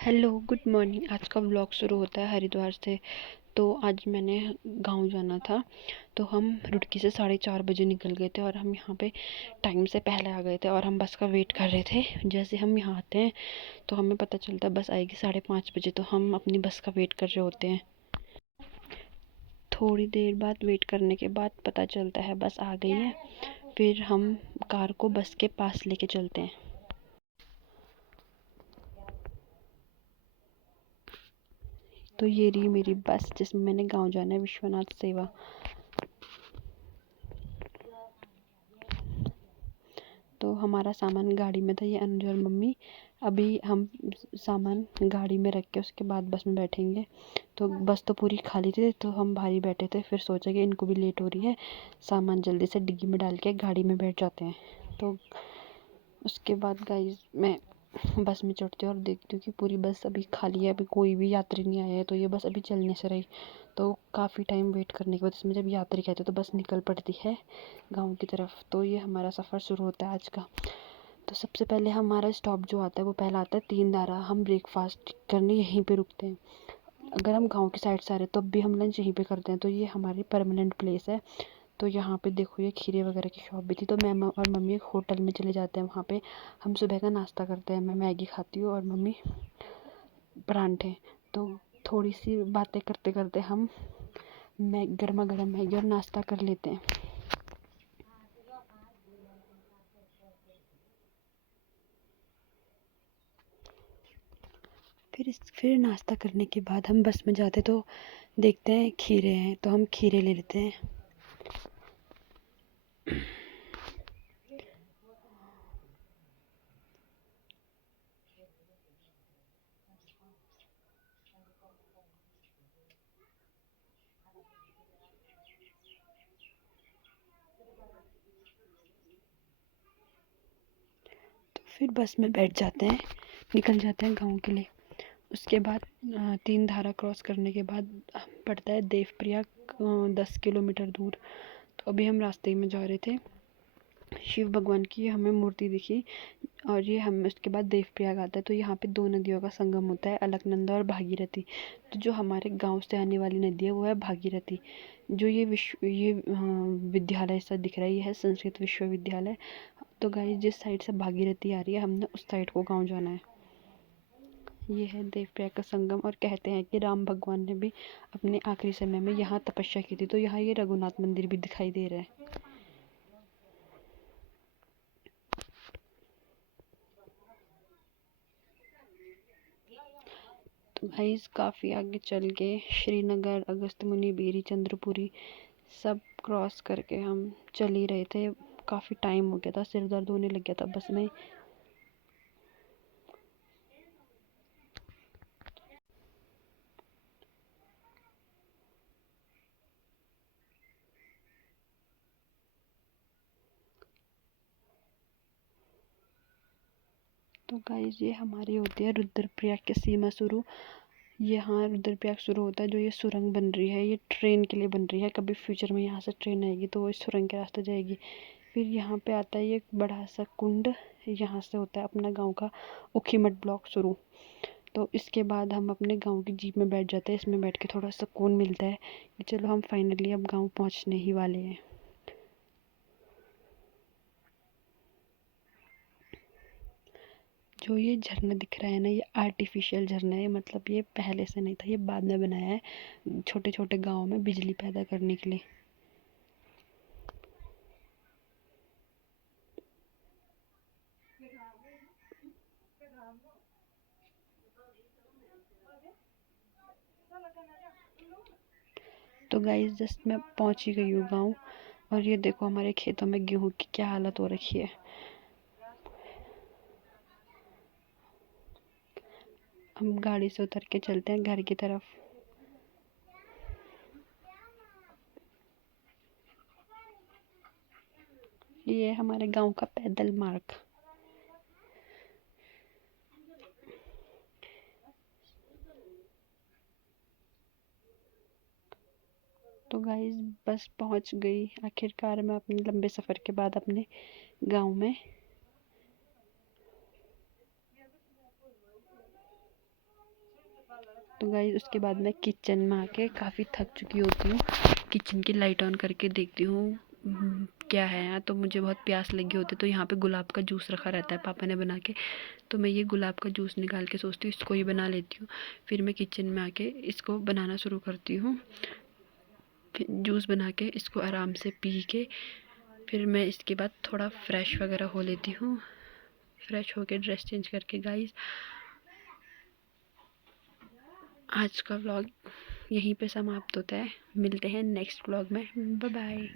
Hello, good morning. आज का vlog शुरू होता है हरिद्वार से। तो आज मैंने गांव जाना था। तो हम रुड़की से 4:30 बजे निकल गए थे और हम यहाँ पे टाइम से पहले आ गए थे और हम बस का वेट कर रहे थे। जैसे हम यहाँ आते हैं तो हमें पता चलता है बस आएगी 5:30 बजे। तो हम अपनी बस का वेट कर रहे होते हैं। थोड़ी देर बाद वेट करने के बाद पता चलता है बस आ गई है। फिर हम कार को बस के पास लेके चलते हैं। तो ये रही मेरी बस जिसमें मैंने गांव जाना है, विश्वनाथ सेवा। तो हमारा सामान गाड़ी में था, ये अनुज और मम्मी। अभी हम सामान गाड़ी में रख के उसके बाद बस में बैठेंगे। तो बस तो पूरी खाली थी तो हम बाहर ही बैठे थे। फिर सोचा कि इनको भी लेट हो रही है, सामान जल्दी से डिग्गी में डाल के गाड़ी में बैठ जाते हैं। तो उसके बाद गाइस मैं बस में चढ़ती हूँ और देखती हूँ कि पूरी बस अभी खाली है, अभी कोई भी यात्री नहीं आया है। तो ये बस अभी चलने से रही। तो काफ़ी टाइम वेट करने के बाद इसमें जब यात्री कहते तो बस निकल पड़ती है गाँव की तरफ। तो ये हमारा सफ़र शुरू होता है आज का। तो सबसे पहले हमारा स्टॉप जो आता है वो पहला आता है तीन धारा। हम ब्रेकफास्ट करने यहीं पे रुकते हैं। अगर हम गांव की साइड से आ रहे हैं तो अब भी हम लंच यहीं पे करते हैं। तो ये हमारी परमानेंट प्लेस है। तो यहाँ पे देखो ये खीरे वगैरह की शॉप भी थी। तो मैं और मम्मी एक होटल में चले जाते हैं। वहाँ पे हम सुबह का नाश्ता करते हैं। मैं मैगी खाती हूँ और मम्मी परांठे। तो थोड़ी सी बातें करते करते हम गर्मा गर्म मैगी और नाश्ता कर लेते हैं। फिर नाश्ता करने के बाद हम बस में जाते तो देखते हैं खीरे हैं तो हम खीरे ले लेते हैं। तो फिर बस में बैठ जाते हैं, निकल जाते हैं गांव के लिए। उसके बाद 3 धारा क्रॉस करने के बाद पड़ता है देवप्रयाग, 10 किलोमीटर दूर। तो अभी हम रास्ते में जा रहे थे। शिव भगवान की हमें मूर्ति दिखी और ये हम उसके बाद देवप्रयाग आता है। तो यहाँ पे दो नदियों का संगम होता है, अलकनंदा और भागीरथी। तो जो हमारे गांव से आने वाली नदी है वो है भागीरथी। जो ये विद्यालय सा दिख रहा है, ये है संस्कृत विश्वविद्यालय। तो गाइस जिस साइड से भागीरथी आ रही है हमने उस साइड को गाँव जाना है। ये है देवप्रयाग का संगम। और कहते हैं कि राम भगवान ने भी अपने आखिरी समय में यहाँ तपस्या की थी। तो यहाँ ये रघुनाथ मंदिर भी दिखाई दे रहा है। तो गाइस काफ़ी आगे चल के श्रीनगर, अगस्त मुनि, बेरी, चंद्रपुरी सब क्रॉस करके हम चल ही रहे थे। काफ़ी टाइम हो गया था, सिर दर्द होने लग गया था बस में। तो गाइस ये हमारी होती है रुद्रप्रयाग की सीमा शुरू। यहाँ रुद्रप्रयाग शुरू होता है। जो ये सुरंग बन रही है ये ट्रेन के लिए बन रही है। कभी फ्यूचर में यहाँ से ट्रेन आएगी तो वो इस सुरंग के रास्ते जाएगी। फिर यहाँ पे आता है ये बड़ा सा कुंड। यहाँ से होता है अपना गांव का ऊखीमठ ब्लॉक शुरू। तो इसके बाद हम अपने गांव की जीप में बैठ जाते हैं। इसमें बैठ के थोड़ा सुकून मिलता है कि चलो हम फाइनली अब गांव पहुंचने ही वाले हैं। जो ये झरना दिख रहा है ना, ये आर्टिफिशियल झरना है। मतलब ये पहले से नहीं था, ये बाद में बनाया है छोटे छोटे गाँव में बिजली पैदा करने के लिए। तो गाइस जस्ट मैं पहुंच ही गई हूँ गाँव। और ये देखो हमारे खेतों में गेहूं की क्या हालत हो रखी है। हम गाड़ी से उतर के चलते हैं घर की तरफ। ये हमारे गांव का पैदल मार्ग। तो गाइस बस पहुंच गई आखिरकार मैं अपने लंबे सफ़र के बाद अपने गांव में। तो गाइस उसके बाद मैं किचन में आके काफ़ी थक चुकी होती हूँ। किचन की लाइट ऑन करके देखती हूँ क्या है यहाँ। तो मुझे बहुत प्यास लगी होती है, तो यहाँ पे गुलाब का जूस रखा रहता है पापा ने बना के। तो मैं ये गुलाब का जूस निकाल के सोचती हूँ इसको ही बना लेती हूँ। फिर मैं किचन में आके इसको बनाना शुरू करती हूँ। फिर जूस बना के इसको आराम से पी के फिर मैं इसके बाद थोड़ा फ्रेश वगैरह हो लेती हूँ। फ्रेश होके ड्रेस चेंज करके गाइस आज का व्लॉग यहीं पे समाप्त होता है। मिलते हैं नेक्स्ट व्लॉग में। Bye bye.